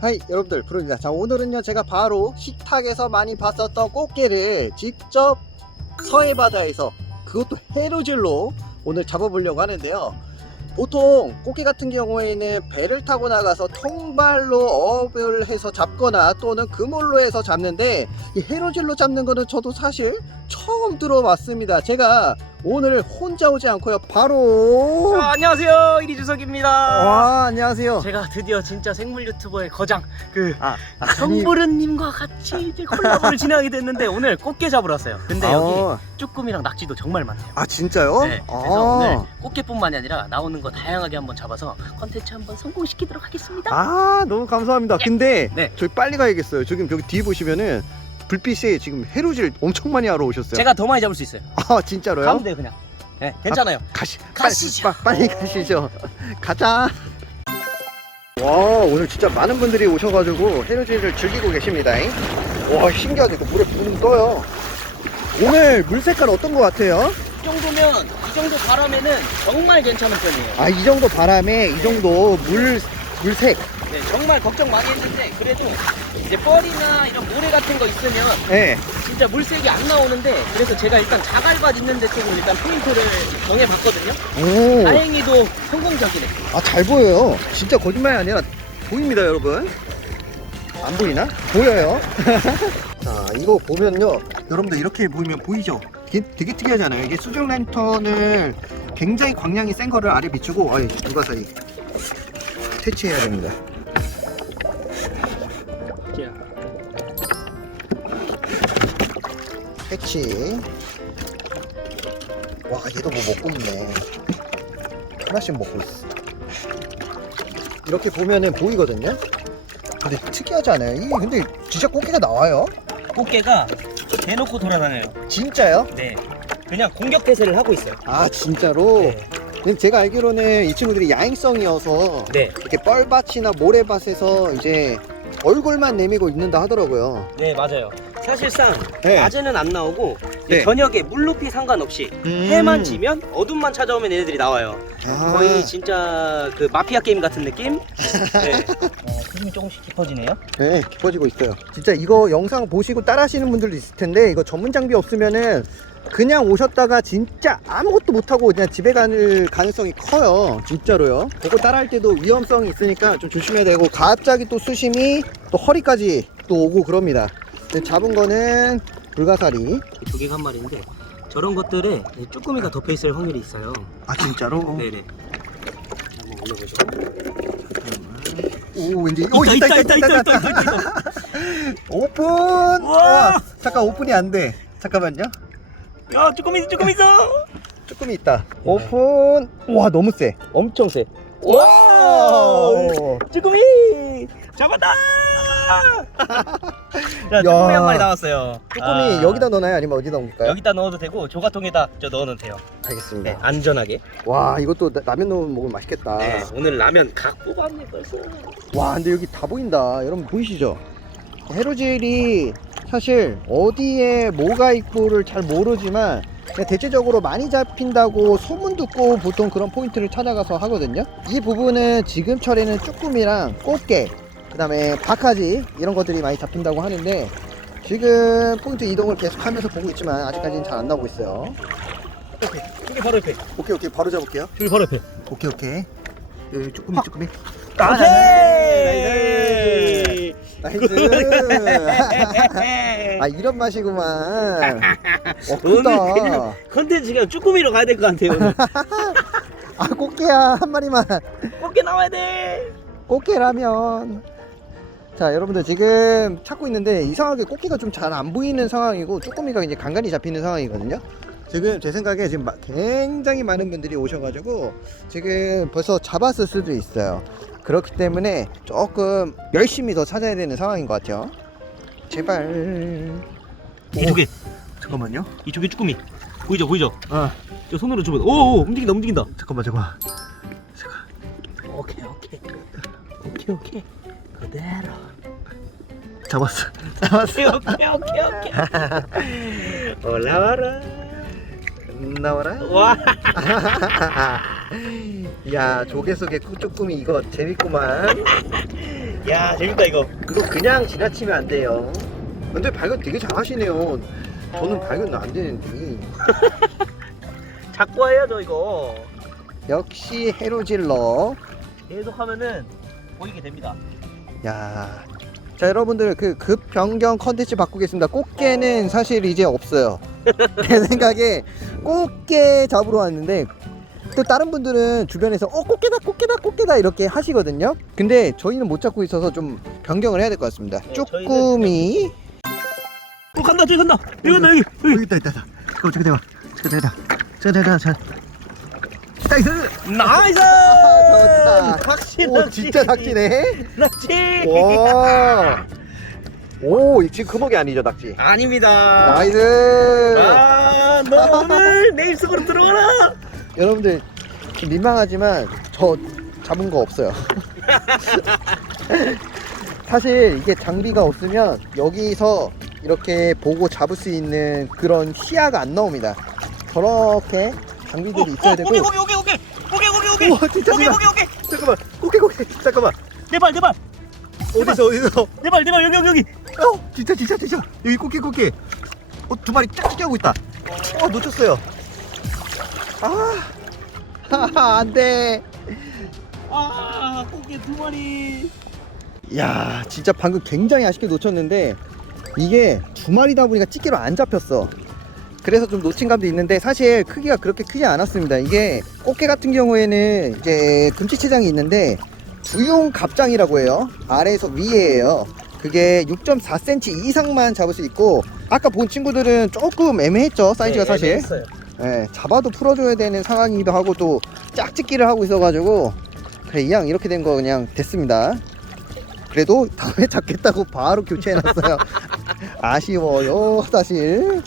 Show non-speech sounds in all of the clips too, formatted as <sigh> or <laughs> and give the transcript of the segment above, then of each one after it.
하이 여러분들 부릅니다. 자 오늘은요 제가 바로 식탁에서 많이 봤었던 꽃게를 직접 서해 바다에서 그것도 해루질로 오늘 잡아보려고 하는데요. 보통 꽃게 같은 경우에는 배를 타고 나가서 통발로 어업을 해서 잡거나 또는 그물로 해서 잡는데 이 해루질로 잡는 거는 저도 사실 처음 들어봤습니다 제가 오늘 혼자 오지 않고요 바로 자, 안녕하세요 이리주석입니다. 와 안녕하세요 제가 드디어 진짜 생물 유튜버의 거장 그 아, 아니, 정부르님과 같이 이제 콜라보를 진행하게 됐는데 오늘 꽃게 잡으러 왔어요. 근데 여기 아, 쭈꾸미랑 낙지도 정말 많네요. 아 진짜요? 네, 아. 그래서 오늘 꽃게뿐만이 아니라 나오는 거 다양하게 한번 잡아서 컨텐츠 한번 성공시키도록 하겠습니다. 아 너무 감사합니다. 근데 네. 저희 빨리 가야겠어요. 지금 저기 뒤에 보시면은 불빛에 지금 해루질 엄청 많이 하러 오셨어요. 제가 더 많이 잡을 수 있어요. 아 진짜로요? 가면 돼요 그냥. 네, 괜찮아요. 가시 가시죠. 빨리, 빠- 빨리 가시죠. 가자. 와 오늘 진짜 많은 분들이 오셔가지고 해루질을 즐기고 계십니다. 와 신기하네. 그 물에 붕 떠요. 오늘 물 색깔 어떤 것 같아요? 이 정도면 이 정도 바람에는 정말 괜찮은 편이에요. 아 이 정도 바람에 이 정도 물 물색. 네, 정말 걱정 많이 했는데 그래도 이제 뻘이나 이런 모래 같은 거 있으면 네. 진짜 물색이 안 나오는데 그래서 제가 일단 자갈밭 있는 데 쪽으로 일단 포인트를 정해봤거든요 오. 다행히도 성공적이네 아 잘 보여요. 진짜 거짓말이 아니라 보입니다, 여러분. 안 보이나? 보여요. <laughs> 자, 이거 보면요. 여러분들 이렇게 보이면 보이죠? 되게, 되게 특이하잖아요. 이게 수중 랜턴을 굉장히 광량이 센 거를 아래 비추고, 아이, 누가 사이. 퇴치해야 됩니다. 퇴치. 와, 얘도 뭐 먹고 있네. 하나씩 먹고 있어. 이렇게 보면은 보이거든요. 근데 특이하지 않아요? 이게 근데 진짜 꽃게가 나와요? 꽃게가 대놓고 돌아다녀요 진짜요? 네 그냥 공격 태세를 하고 있어요 아 진짜로? 네, 근데 제가 알기로는 이 친구들이 야행성이어서 네, 이렇게 뻘밭이나 모래밭에서 이제 얼굴만 내밀고 있는다 하더라고요. 네, 맞아요 사실상 네. 낮에는 안 나오고 네. 저녁에 물 높이 상관없이 음. 해만 지면 어둠만 찾아오면 얘네들이 나와요 아. 거의 진짜 그 마피아 게임 같은 느낌? <laughs> 네 어, 조금씩 깊어지네요 네, 깊어지고 있어요. 진짜 이거 영상 보시고 따라 하시는 분들도 있을 텐데 이거 전문 장비 없으면은 그냥 오셨다가 진짜 아무것도 못하고 그냥 집에 갈 가능성이 커요. 진짜로요. 그거 따라 할 때도 위험성이 있으니까 좀 조심해야 되고 갑자기 또 수심이 또 허리까지 또 오고 그럽니다. 근데 잡은 거는 불가사리. 조개가 한 마리인데 저런 것들에 쭈꾸미가 덮여 있을 확률이 있어요. 아 진짜로? 네네. 한번 올려보시고. 오 왠지 오 있다 있다 있다 있다, 있다. 오픈. 와 잠깐 오픈이 안 돼. 잠깐만요. 야 쭈꾸미 있어 쭈꾸미 있어. 조금 있다. 오픈. 와 너무 세. 엄청 세. 와. 쭈꾸미 잡았다. <laughs> 자 쭈꾸미 야. 한 마리 나왔어요. 쭈꾸미 아, 여기다 넣나요? 아니면 어디다 넣을까요? 여기다 넣어도 되고 조가통에다 저 넣어도 돼요. 알겠습니다. 네 안전하게. 와 이것도 라- 라면 넣으면 먹으면 맛있겠다. 네 오늘 라면 각 뽑았네 벌써. 와 근데 여기 다 보인다. 여러분 보이시죠? 해루질이 사실 어디에 뭐가 있고를 잘 모르지만 그냥 대체적으로 많이 잡힌다고 소문 듣고 보통 그런 포인트를 찾아가서 하거든요. 이 부분은 지금 철에는 쭈꾸미랑 꽃게, 그 다음에 박하지 이런 것들이 많이 잡힌다고 하는데 지금 포인트 이동을 계속 하면서 보고 있지만 아직까지는 잘 안 나오고 있어요. 저기 바로 옆에. 오케이 오케이 바로 잡을게요. 저기 바로 옆에. 오케이 오케이. 여기 쭈꾸미 쭈꾸미. 오케이. 나이스. 아 이런 맛이구만. 어 오늘 크다. 그냥 컨텐츠 그냥 쭈꾸미로 가야 될 것 같아요 오늘. <laughs> 아 꽃게야 한 마리만. 꽃게 나와야 돼. 꽃게라면. 자 여러분들 지금 찾고 있는데 이상하게 꽃게가 좀 잘 안 보이는 상황이고 쭈꾸미가 이제 간간히 잡히는 상황이거든요. 지금 제 생각에 지금 마- 굉장히 많은 분들이 오셔가지고 지금 벌써 잡았을 수도 있어요. 그렇기 때문에 조금 열심히 더 찾아야 되는 상황인 것 같아요. 제발. 이쪽에 잠깐만요. 이쪽에 쭈꾸미 보이죠 보이죠? 아 저 손으로 주면 오, 오 움직인다 움직인다. 잠깐만 잠깐만. 오케이 오케이 오케이 오케이 그대로. 잡았어. <laughs> 잡았어. 오케이 오케이 오케이 오케이. <laughs> 올라와라. 나와라. 와. <laughs> 야 조개 속의 쭈꾸미 이거 재밌구만. 야 재밌다 이거. 그거 그냥 지나치면 안 돼요. 근데 발견 되게 잘하시네요. 저는 발견 안 되는데. 자꾸 해야죠 이거. 역시 해로질러. 계속 하면은 보이게 됩니다. 야. 자 여러분들 그 급 변경 컨텐츠 바꾸겠습니다. 꽃게는 사실 이제 없어요. <laughs> 제 생각에 꽃게 잡으러 왔는데 또 다른 분들은 주변에서 어 꽃게다 꽃게다 꽃게다 이렇게 하시거든요. 근데 저희는 못 잡고 있어서 좀 변경을 해야 될 것 같습니다. 네, 쭈꾸미 어 간다 저기 간다. 여기 간다 여기. 여기 있다 있다 있다. 저거 저거 대봐. 저거 대다. 저거 대다. 저. 나이스. 나이스. 잡았다. 낚시 오 진짜 낙지네. 낚시. 와. 오 지금 금옥이 아니죠 낙지. 아닙니다. 나이스. 아 너 오늘 내 입속으로 들어가라. 여러분들 좀 민망하지만 저 잡은 거 없어요. <laughs> 사실 이게 장비가 없으면 여기서 이렇게 보고 잡을 수 있는 그런 시야가 안 나옵니다. 저렇게 장비들이 있어야 되고. 고개 고개 고개 고개 고개 고개 고개 우와, 진짜 크다. 고개 고개 잠깐만, 고개 고개, 잠깐만. 내발 내발 어디서 어디서? 내발 내발 여기 여기 여기. 어, 진짜 진짜 진짜 여기 꽃게 꽃게. 어, 두 마리 짝짝이 하고 있다. 어, 놓쳤어요. 아, 하하, 안 돼. 아 고개 두 마리. 야 진짜 방금 굉장히 아쉽게 놓쳤는데 이게 두 마리다 보니까 찌개로 안 잡혔어 그래서 좀 놓친 감도 있는데 사실 크기가 그렇게 크지 않았습니다 이게 꽃게 같은 경우에는 이제 금치체장이 있는데 두용 갑장이라고 해요 아래에서 위에예요 그게 6.4cm 이상만 잡을 수 있고 아까 본 친구들은 조금 애매했죠 사이즈가 네, 사실 애매했어요. 예, 잡아도 풀어줘야 되는 상황이기도 하고 또 짝짓기를 하고 있어가지고 그래 이왕 이렇게 된 거 그냥 됐습니다. 그래도 다음에 잡겠다고 바로 교체해놨어요. <laughs> 아쉬워요 사실.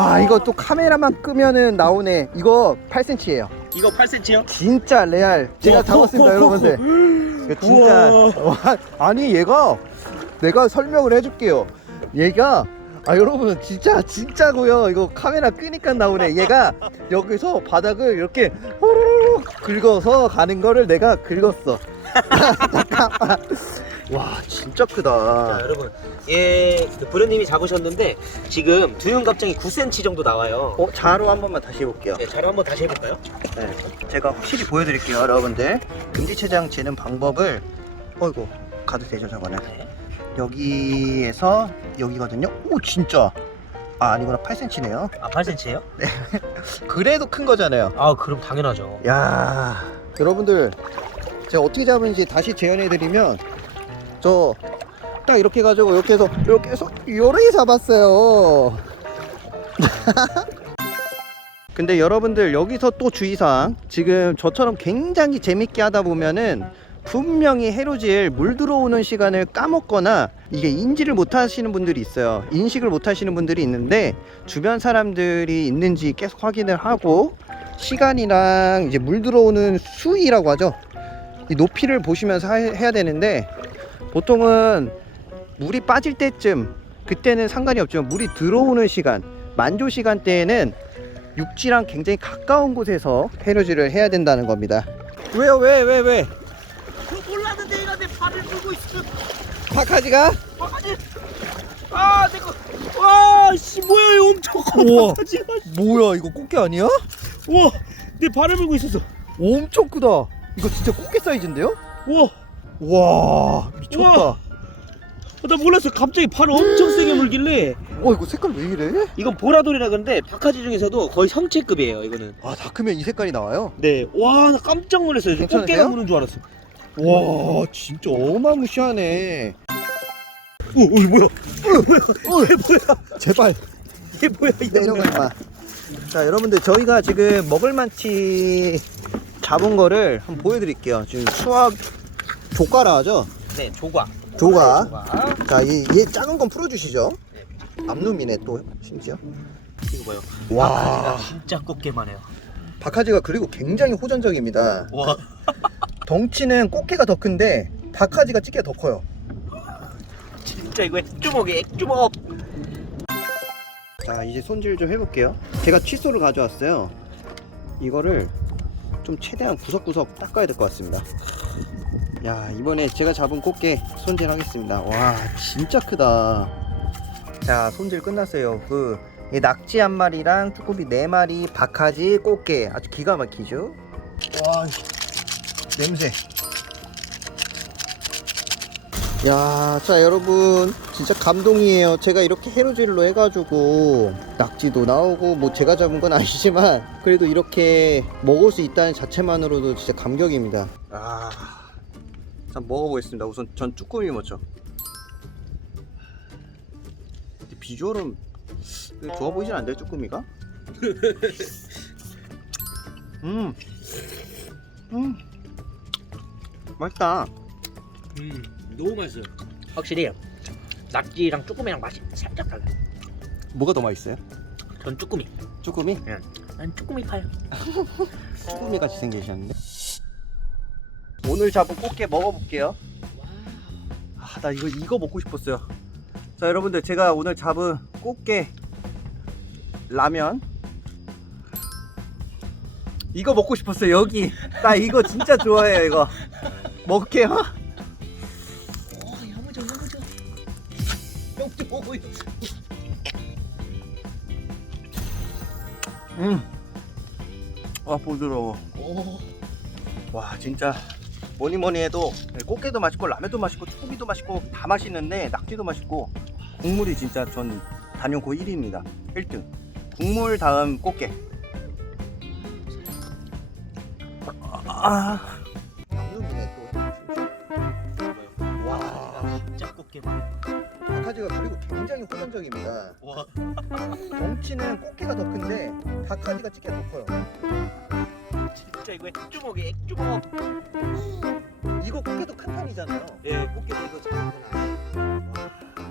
아 이거 또 카메라만 끄면은 나오네. 이거 8cm예요. 이거 8cm요? 진짜 레알. 제가 어, 잡았습니다 어, 어, 여러분들. 이거 진짜. 와, 아니 얘가 내가 설명을 해줄게요. 얘가 아 여러분 진짜 진짜고요. 이거 카메라 끄니까 나오네. 얘가 여기서 바닥을 이렇게 호로록 긁어서 가는 거를 내가 긁었어. <laughs> 잠깐만. 와 진짜 자 크다. 여러분 예그 부르님이 잡으셨는데 지금 두윤 갑장이 9cm 정도 나와요. 어 자로 한 번만 다시 해볼게요. 네, 자료 한번 다시 해볼까요? 네, 제가 확실히 보여드릴게요, 여러분들. 금지체장 재는 방법을. 어이구 가도 되죠, 저거는. 네. 여기에서 여기거든요. 오 진짜. 아 아니구나 8cm네요. 아 8cm예요? <laughs> 그래도 큰 거잖아요. 아 그럼 당연하죠. 야 여러분들 제가 어떻게 잡은지 다시 재현해드리면 저 딱 이렇게 해가지고 이렇게 해서 이렇게 해서 요렇게 잡았어요. <laughs> 근데 여러분들 여기서 또 주의사항. 지금 저처럼 굉장히 재밌게 하다 보면은 분명히 해로질 물 들어오는 시간을 까먹거나 이게 인지를 못 하시는 분들이 있어요. 인식을 못 하시는 분들이 있는데 주변 사람들이 있는지 계속 확인을 하고 시간이랑 이제 물 들어오는 수위라고 하죠. 이 높이를 보시면서 하- 해야 되는데 보통은 물이 빠질 때쯤 그때는 상관이 없지만 물이 들어오는 시간 만조 시간대에는 육지랑 굉장히 가까운 곳에서 해루질을 해야 된다는 겁니다. 왜요? 왜? 왜? 왜? 그 몰랐는데 얘가 내 발을 들고 있어. 파카지가? 바가지. 아 내거. 와씨 뭐야 이거 엄청 커. 우와. 바가지가. 뭐야 이거 꽃게 아니야? 우와 내 발을 물고 있었어. 엄청 크다. 이거 진짜 꽃게 사이즈인데요? 우와 와 미쳤다. 우와. 나 몰랐어. 갑자기 발을 엄청 세게 물길래 와 이거 색깔 왜 이래? 이건 보라돌이라 그러는데 바카지 중에서도 거의 성체급이에요. 이거는. 아 다 크면 이 색깔이 나와요? 네. 와 나 깜짝 놀랐어요. 저 괜찮으세요? 꽃게가 무는 줄 알았어. 와 진짜 어마무시하네. 오, 오 뭐야? 어, 얘 뭐야? 제발 얘 뭐야? 이 내려가. 임마. 자 여러분들 저희가 지금 먹을 만치 잡은 거를 한번 보여드릴게요. 지금 수압 조가라 하죠? 네 조과. 조과. 자, 얘, 얘 작은 건 풀어주시죠. 암놈이네 또 심지어. 이거 뭐요? 와, 바카지가 진짜 꽃게만 해요. 박하지가 그리고 굉장히 호전적입니다. 와. <laughs> 덩치는 꽃게가 더 큰데 박하지가 찌개가 더 커요. 진짜 이거 액주먹이 액주먹. 자, 이제 손질 좀 해볼게요. 제가 칫솔을 가져왔어요. 이거를 좀 최대한 구석구석 닦아야 될 것 같습니다. 야 이번에 제가 잡은 꽃게 손질 하겠습니다. 와 진짜 크다. 자 손질 끝났어요. 그이 낙지 한 마리랑 쭈꾸미 네 마리, 박하지, 꽃게 아주 기가 막히죠. 와 냄새. 야, 자 여러분 진짜 감동이에요. 제가 이렇게 해로질로 해가지고 낙지도 나오고 뭐 제가 잡은 건 아니지만 그래도 이렇게 먹을 수 있다는 자체만으로도 진짜 감격입니다. 아, 자 먹어보겠습니다. 우선 전 쭈꾸미 먼저. 근데 비주얼은 좋아 보이진 않는데 쭈꾸미가? <laughs> 음, 음, 맛있다. 음 너무 맛있어요 확실히 낙지랑 쭈꾸미랑 맛이 살짝 달라요 뭐가 더 맛있어요? 전 쭈꾸미 쭈꾸미? 난 쭈꾸미 파요 <laughs> 쭈꾸미 같이 생기셨는데. 오늘 잡은 꽃게 먹어볼게요. 아, 나 이거 이거 먹고 싶었어요. 자, 여러분들 제가 오늘 잡은 꽃게 라면 이거 먹고 싶었어요. 여기 나 이거 진짜 좋아해요. 이거 먹을게요. 와 야무져 야무져 먹어요 음, 와 부드러워. 오 와 진짜 뭐니 뭐니 해도 꽃게도 맛있고 라면도 맛있고 쭈꾸미도 맛있고 다 맛있는데 낙지도 맛있고 국물이 진짜 전 단연코 1위입니다. 1등. 국물 다음 꽃게. 아 또. 와. 진짜 꽃게 맛. 박하지가 그리고 굉장히 호전적입니다. 와. 덩치는 꽃게가 더 큰데 박하지가 찌개가 더 커요 진짜 이거 액주먹이 액주먹. 이거 꽃게도 큰 편이잖아요. 예 꽃게도 이거 작은 건